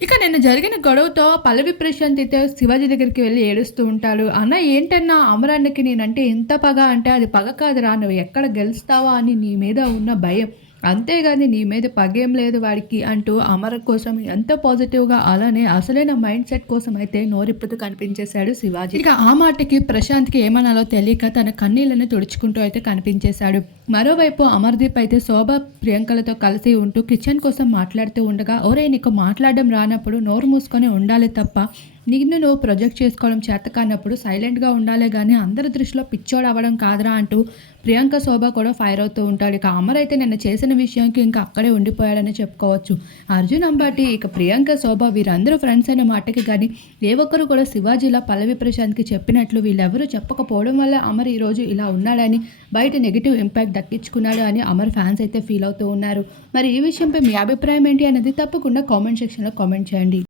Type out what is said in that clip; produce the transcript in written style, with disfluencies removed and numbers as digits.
ఇక నిన్న జరిగిన గొడవతో పల్లవి ప్రశాంత్ అయితే శివాజీ దగ్గరికి వెళ్లి ఏడుస్తూ ఉంటాడు. "అన్న ఏంటన్నా అమరాన్నకి నేనంటే ఎంత పగ అంటే అది పగ కాదురా! నువ్వు ఎక్కడ గెలుస్తావా అని నీ మీద ఉన్న భయం. అంతేగాని నీ మీద పగేం లేదు వాడికి" అంటూ అమర్ కోసం ఎంతో పాజిటివ్‌గా అలానే అసలైన మైండ్ సెట్ కోసం అయితే నోరిప్పుతూ కనిపించేశాడు శివాజీ. ఇక ఆ మాటకి ప్రశాంత్‌కి ఏమనాలో తెలియక తన కన్నీళ్లను తుడుచుకుంటూ అయితే కనిపించేశాడు. మరోవైపు అమర్దీప్ అయితే శోభ, ప్రియాంకలతో కలిసి ఉంటూ కిచెన్ కోసం మాట్లాడుతూ ఉండగా, "ఒరేయ్ నీకు మాట్లాడడం రానప్పుడు నోరు మూసుకొని ఉండాలి తప్ప నిన్ను నువ్వు ప్రొజెక్ట్ చేసుకోవడం చేత కానప్పుడు సైలెంట్‌గా ఉండాలే గానీ అందరి దృష్టిలో పిచ్చోడు అవ్వడం కాదురా" అంటూ ప్రియాంక, శోభ కూడా ఫైర్ అవుతూ ఉంటాడు. ఇక అమర్ అయితే నిన్న చేసిన విషయంకి ఇంకా అక్కడే ఉండిపోయాడని చెప్పుకోవచ్చు. అర్జున్, అంబాటి, ఇక ప్రియాంక, శోభ వీరందరూ ఫ్రెండ్స్ అనే మాటకి గానీ ఏ ఒక్కరు కూడా శివాజీలా పల్లవి ప్రశాంత్‌కి చెప్పినట్లు వీళ్ళెవరూ చెప్పకపోవడం వల్ల అమర్ ఈరోజు ఇలా ఉన్నాడని, బయట నెగెటివ్ ఇంపాక్ట్ దక్కించుకున్నాడు అని అమర్ ఫ్యాన్స్ అయితే ఫీల్ అవుతూ ఉన్నారు. మరి ఈ విషయంపై మీ అభిప్రాయం ఏంటి అనేది తప్పకుండా కామెంట్ సెక్షన్‌లో కామెంట్ చేయండి.